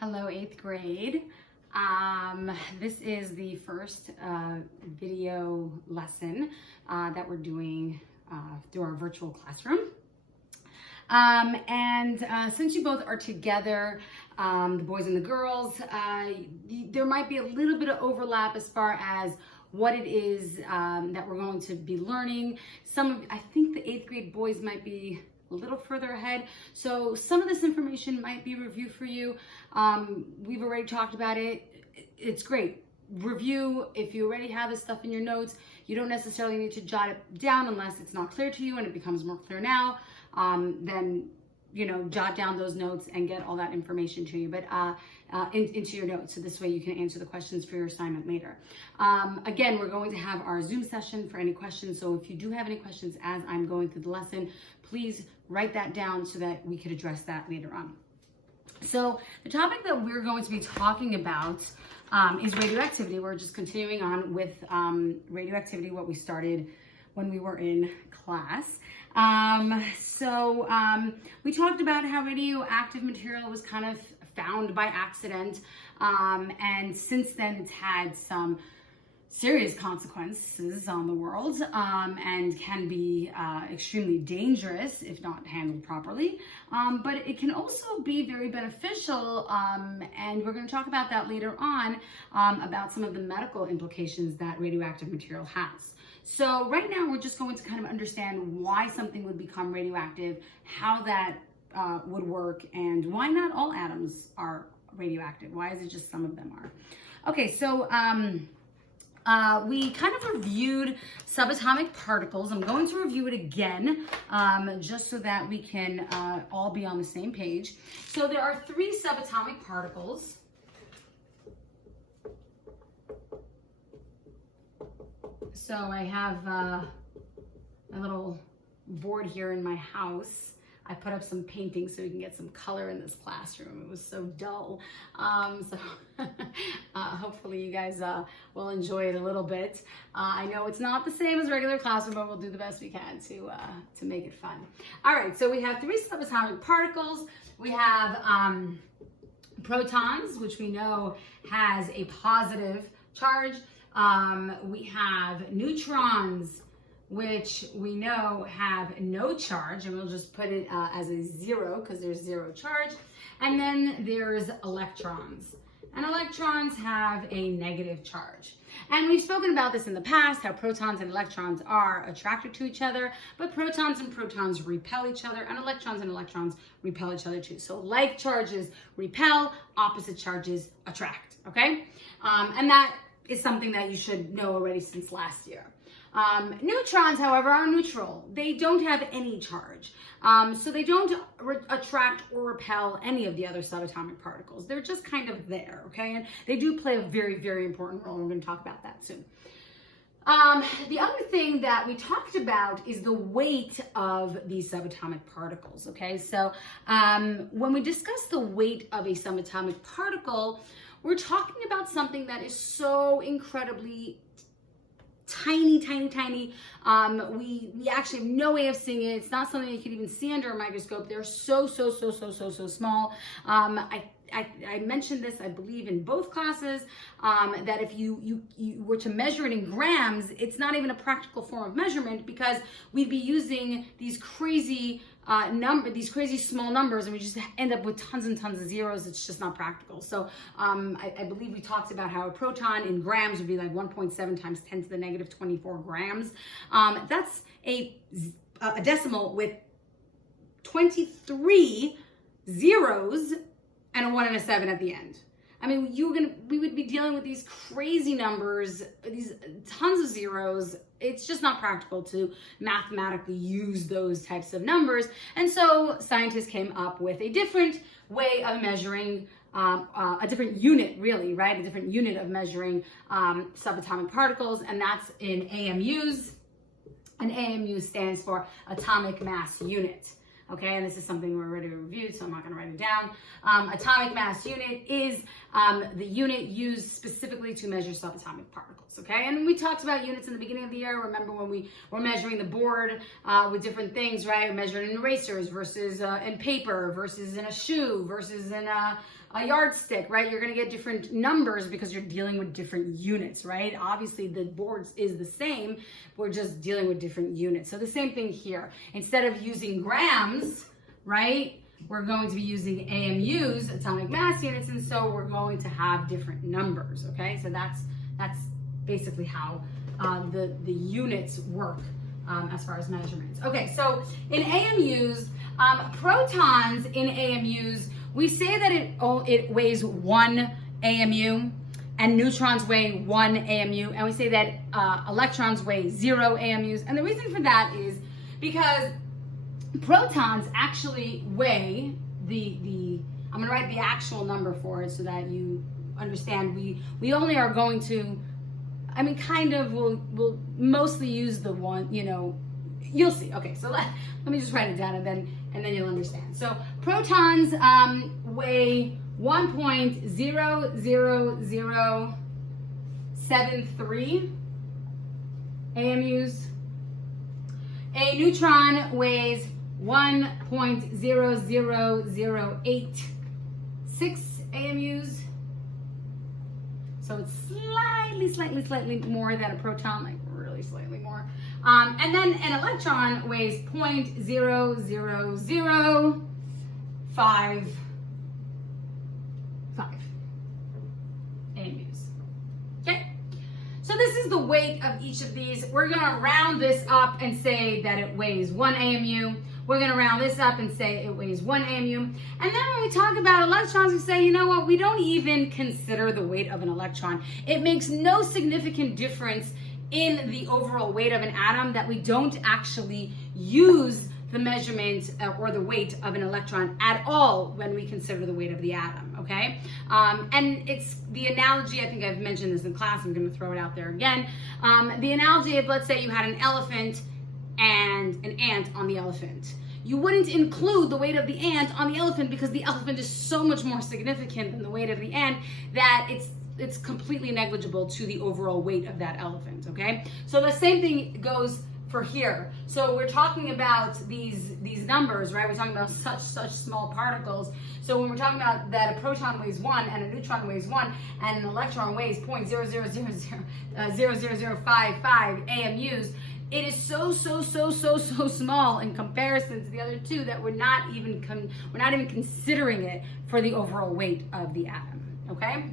Hello, 8th grade. This is the first video lesson that we're doing through our virtual classroom. Since you both are together, the boys and the girls, there might be a little bit of overlap as far as what it is that we're going to be learning. I think the 8th grade boys might be a little further ahead. So some of this information might be review for you. We've already talked about it. It's great. Review, if you already have this stuff in your notes, you don't necessarily need to jot it down unless it's not clear to you and it becomes more clear now. Then, jot down those notes and get all that information to you, but into your notes. So this way you can answer the questions for your assignment later. Again, we're going to have our Zoom session for any questions. So if you do have any questions as I'm going through the lesson, please write that down so that we could address that later on. So the topic that we're going to be talking about is radioactivity. We're just continuing on with radioactivity, what we started when we were in class. We talked about how radioactive material was kind of found by accident. And since then it's had some serious consequences on the world and can be extremely dangerous if not handled properly. But it can also be very beneficial, and we're going to talk about that later on, about some of the medical implications that radioactive material has. So right now we're just going to kind of understand why something would become radioactive, how that would work, and why not all atoms are radioactive. Why is it just some of them are? Okay, so we kind of reviewed subatomic particles. I'm going to review it again, just so that we can all be on the same page. So there are 3 subatomic particles. So I have a little board here in my house. I put up some paintings so we can get some color in this classroom. It was so dull. Hopefully you guys will enjoy it a little bit. I know it's not the same as regular classroom, but we'll do the best we can to make it fun. All right, so we have 3 subatomic particles. We have protons, which we know has a positive charge. We have neutrons, which we know have no charge, and we'll just put it as a 0 because there's 0 charge. And then there's electrons, and electrons have a negative charge. And we've spoken about this in the past, how protons and electrons are attracted to each other, but protons and protons repel each other, and electrons repel each other too. So like charges repel, opposite charges attract, okay? And that is something that you should know already since last year. Neutrons, however, are neutral. They don't have any charge. So they don't attract or repel any of the other subatomic particles. They're just kind of there, okay? And they do play a very, very important role. We're going to talk about that soon. The other thing that we talked about is the weight of these subatomic particles, okay? So when we discuss the weight of a subatomic particle, we're talking about something that is so incredibly tiny, tiny, tiny. We actually have no way of seeing it. It's not something you can even see under a microscope. They're so small. I mentioned this, I believe, in both classes, that if you were to measure it in grams, it's not even a practical form of measurement because we'd be using these crazy small numbers, and we just end up with tons and tons of zeros. It's just not practical. So I believe we talked about how a proton in grams would be like 1.7 times 10 to the negative 24 grams. That's a decimal with 23 zeros and a 1 and a 7 at the end. I mean, we would be dealing with these crazy numbers, these tons of zeros. It's just not practical to mathematically use those types of numbers. And so scientists came up with a different way of measuring, a different unit, really, right? A different unit of measuring subatomic particles, and that's in AMUs. And AMU stands for atomic mass unit. okay? And this is something we're already reviewed, so I'm not gonna write it down. Atomic mass unit is the unit used specifically to measure subatomic particles, okay? And we talked about units in the beginning of the year. Remember when we were measuring the board with different things, right? We measured in erasers versus in paper versus in a shoe versus in a yardstick, right? You're gonna get different numbers because you're dealing with different units, right? Obviously the board is the same, we're just dealing with different units. So the same thing here. Instead of using grams, right, we're going to be using AMUs, atomic mass units, and so we're going to have different numbers, okay? So that's basically how the units work as far as measurements. Okay, so in AMUs, protons in AMUs, we say that it weighs 1 AMU, and neutrons weigh 1 AMU, and we say that electrons weigh 0 AMUs. And the reason for that is because protons actually weigh I'm gonna write the actual number for it so that you understand. We only are going to, I mean, kind of, we'll mostly use the one, you know, you'll see. Okay, so let me just write it down and then you'll understand. So protons weigh 1.00073 AMUs. A neutron weighs 1.00086 AMUs. So it's slightly more than a proton, like really slightly more. And then an electron weighs 0.0005 AMUs. Okay? So this is the weight of each of these. We're gonna round this up and say that it weighs 1 AMU. We're gonna round this up and say it weighs 1 AMU. And then when we talk about electrons, we say, you know what, we don't even consider the weight of an electron. It makes no significant difference in the overall weight of an atom that we don't actually use the measurement or the weight of an electron at all when we consider the weight of the atom, okay? And it's the analogy, I think I've mentioned this in class, I'm gonna throw it out there again. The analogy of, let's say you had an elephant and an ant on the elephant. You wouldn't include the weight of the ant on the elephant because the elephant is so much more significant than the weight of the ant that it's completely negligible to the overall weight of that elephant, okay? So the same thing goes for here. So we're talking about these numbers, right? We're talking about such small particles. So when we're talking about that a proton weighs 1 and a neutron weighs 1 and an electron weighs 0.0000055 AMUs, it is so small in comparison to the other two that we're not even considering it for the overall weight of the atom, okay?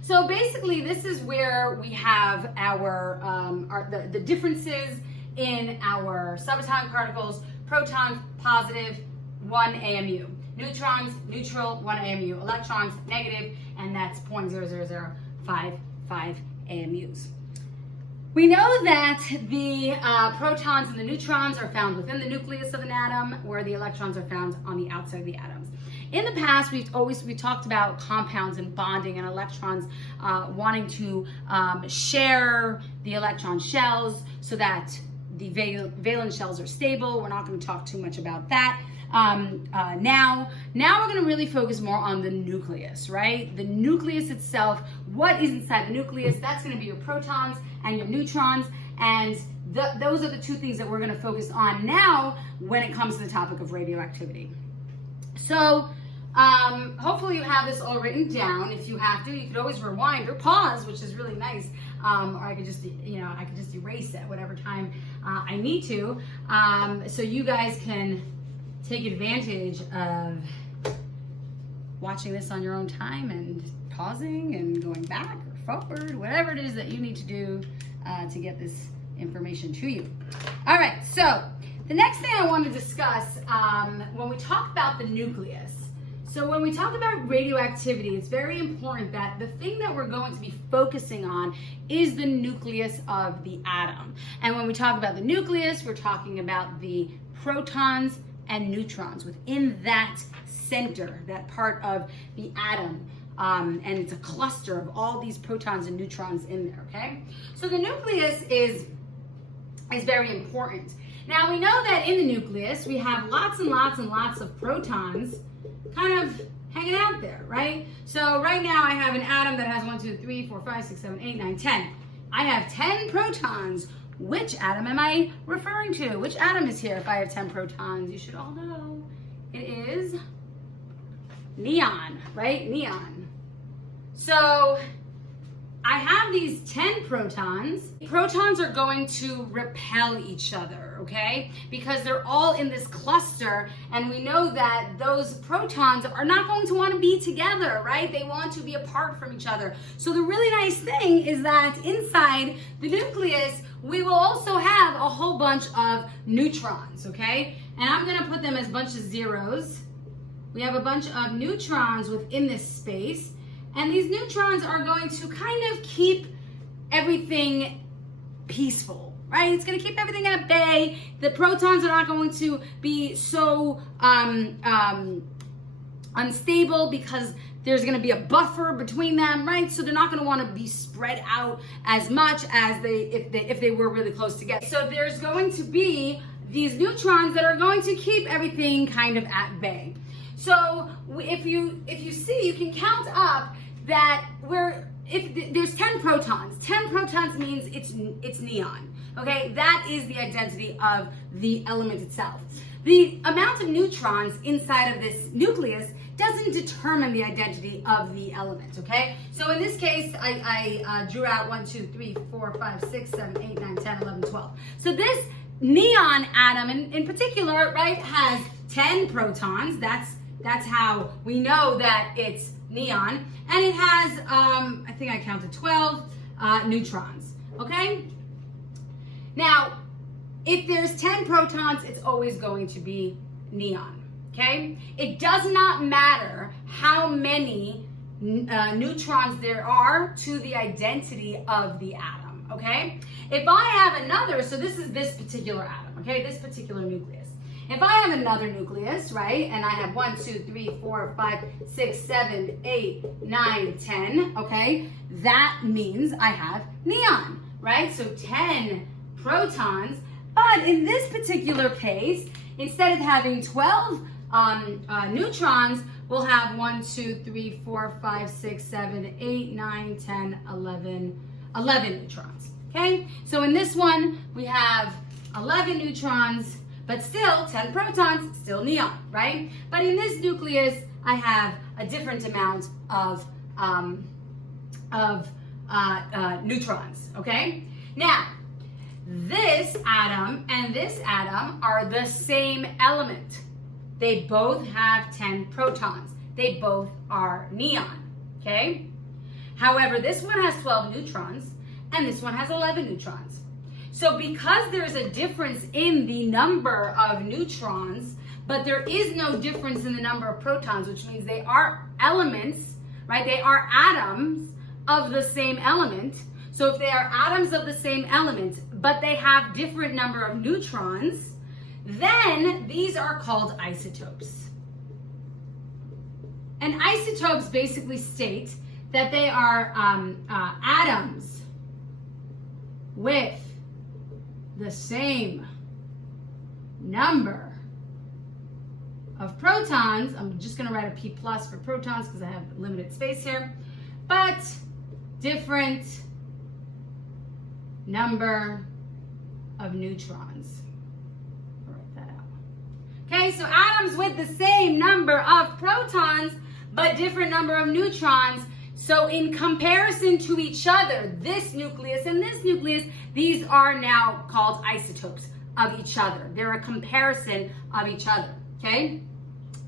So basically, this is where we have the differences in our subatomic particles. Protons, positive, 1 AMU. Neutrons, neutral, 1 AMU. Electrons, negative, and that's 0.00055 AMUs. We know that the protons and the neutrons are found within the nucleus of an atom, where the electrons are found on the outside of the atoms. In the past, we talked about compounds and bonding and electrons wanting to share the electron shells so that the valence shells are stable. We're not going to talk too much about that. Now we're going to really focus more on the nucleus, right? The nucleus itself, what is inside the nucleus, that's going to be your protons and your neutrons, and those are the two things that we're going to focus on now when it comes to the topic of radioactivity. So hopefully you have this all written down. If you have to, you could always rewind or pause, which is really nice. Or I could just, erase at whatever time I need to. So you guys can take advantage of watching this on your own time and pausing and going back or forward, whatever it is that you need to do to get this information to you. All right, so the next thing I want to discuss when we talk about the nucleus. So when we talk about radioactivity, it's very important that the thing that we're going to be focusing on is the nucleus of the atom. And when we talk about the nucleus, we're talking about the protons and neutrons within that center, that part of the atom. And it's a cluster of all these protons and neutrons in there, okay? So the nucleus is very important. Now we know that in the nucleus we have lots and lots and lots of protons kind of hanging out there, right? So right now I have an atom that has 1, 2, 3, 4, 5, 6, 7, 8, 9, 10. I have 10 protons. Which atom am I referring to? Which atom is here if I have 10 protons? You should all know. It is neon, right? Neon. So I have these 10 protons. Protons are going to repel each other, okay? Because they're all in this cluster, and we know that those protons are not going to want to be together, right? They want to be apart from each other. So the really nice thing is that inside the nucleus, we will also have a whole bunch of neutrons, okay? And I'm gonna put them as a bunch of zeros. We have a bunch of neutrons within this space. And these neutrons are going to kind of keep everything peaceful, right? It's going to keep everything at bay. The protons are not going to be so unstable because there's going to be a buffer between them, right? So they're not going to want to be spread out as much as if they were really close together. So there's going to be these neutrons that are going to keep everything kind of at bay. So if you see, you can count up that if there's 10 protons. 10 protons means it's neon, okay? That is the identity of the element itself. The amount of neutrons inside of this nucleus doesn't determine the identity of the element, okay? So in this case, I drew out 1, 2, 3, 4, 5, 6, 7, 8, 9, 10, 11, 12. So this neon atom in particular, right, has 10 protons. That's how we know that it's neon. And it has, I think I counted 12 neutrons, okay? Now, if there's 10 protons, it's always going to be neon, okay? It does not matter how many neutrons there are to the identity of the atom, okay? If I have another, so this is this particular atom, okay? This particular nucleus. If I have another nucleus, right, and I have 1, 2, 3, 4, 5, 6, 7, 8, 9, 10, okay, that means I have neon, right? So 10 protons, but in this particular case, instead of having 12 neutrons, we'll have 1, 2, 3, 4, 5, 6, 7, 8, 9, 10, 11 neutrons, okay? So in this one, we have 11 neutrons, but still 10 protons, still neon, right? But in this nucleus, I have a different amount of neutrons, okay? Now, this atom and this atom are the same element. They both have 10 protons. They both are neon, okay? However, this one has 12 neutrons and this one has 11 neutrons. So because there's a difference in the number of neutrons, but there is no difference in the number of protons, which means they are elements, right? They are atoms of the same element. So if they are atoms of the same element, but they have different number of neutrons, then these are called isotopes. And isotopes basically state that they are atoms with the same number of protons. I'm just going to write a P plus for protons because I have limited space here, but different number of neutrons. I'll write that out. Okay, so atoms with the same number of protons, but different number of neutrons. So in comparison to each other, this nucleus and this nucleus, these are now called isotopes of each other. They're a comparison of each other, okay?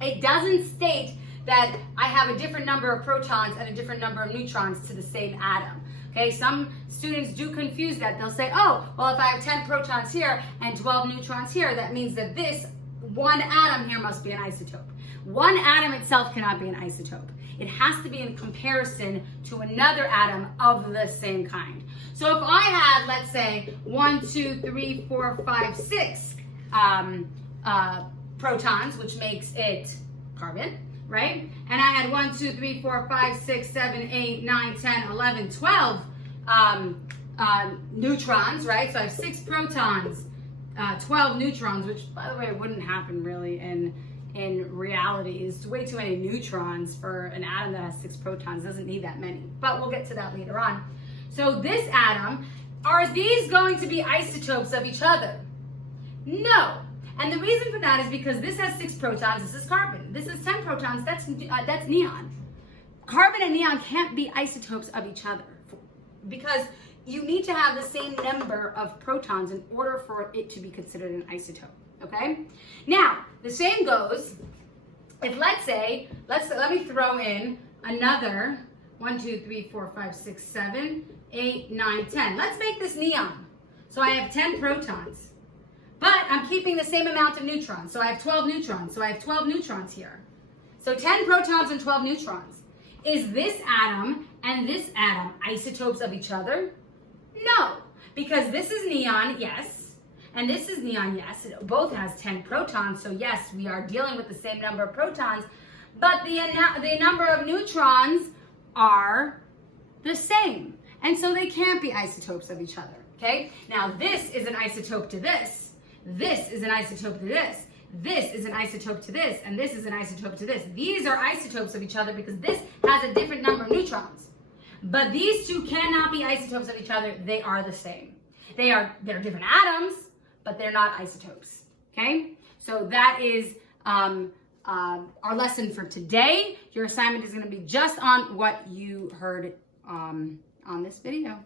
It doesn't state that I have a different number of protons and a different number of neutrons to the same atom, okay? Some students do confuse that. They'll say, oh, well, if I have 10 protons here and 12 neutrons here, that means that this one atom here must be an isotope. One atom itself cannot be an isotope. It has to be in comparison to another atom of the same kind. So if I had, let's say, 1, 2, 3, 4, 5, 6 protons, which makes it carbon, right? And I had 1, 2, 3, 4, 5, 6, 7, 8, 9, 10, 11, 12 neutrons, right? So I have 6 protons, 12 neutrons, which by the way wouldn't happen really in reality. Is way too many neutrons for an atom that has 6 protons. It doesn't need that many, but we'll get to that later on. So this atom, are these going to be isotopes of each other? No. And the reason for that is because this has 6 protons, this is carbon. This is 10 protons, that's neon. Carbon and neon can't be isotopes of each other because you need to have the same number of protons in order for it to be considered an isotope, okay? Now, the same goes if let me throw in another 1, 2, 3, 4, 5, 6, 7, 8, 9, 10. Let's make this neon. So I have 10 protons, but I'm keeping the same amount of neutrons. So I have 12 neutrons. So I have 12 neutrons here. So 10 protons and 12 neutrons. Is this atom and this atom isotopes of each other? No, because this is neon, yes, and this is neon, yes. It both has 10 protons, so yes, we are dealing with the same number of protons, but the number of neutrons are the same, and so they can't be isotopes of each other, okay? Now, this is an isotope to this. This is an isotope to this. This is an isotope to this, and this is an isotope to this. These are isotopes of each other because this has a different number of neutrons. But these two cannot be isotopes of each other. They are the same. They're different atoms, but they're not isotopes. Okay? So that is our lesson for today. Your assignment is going to be just on what you heard on this video.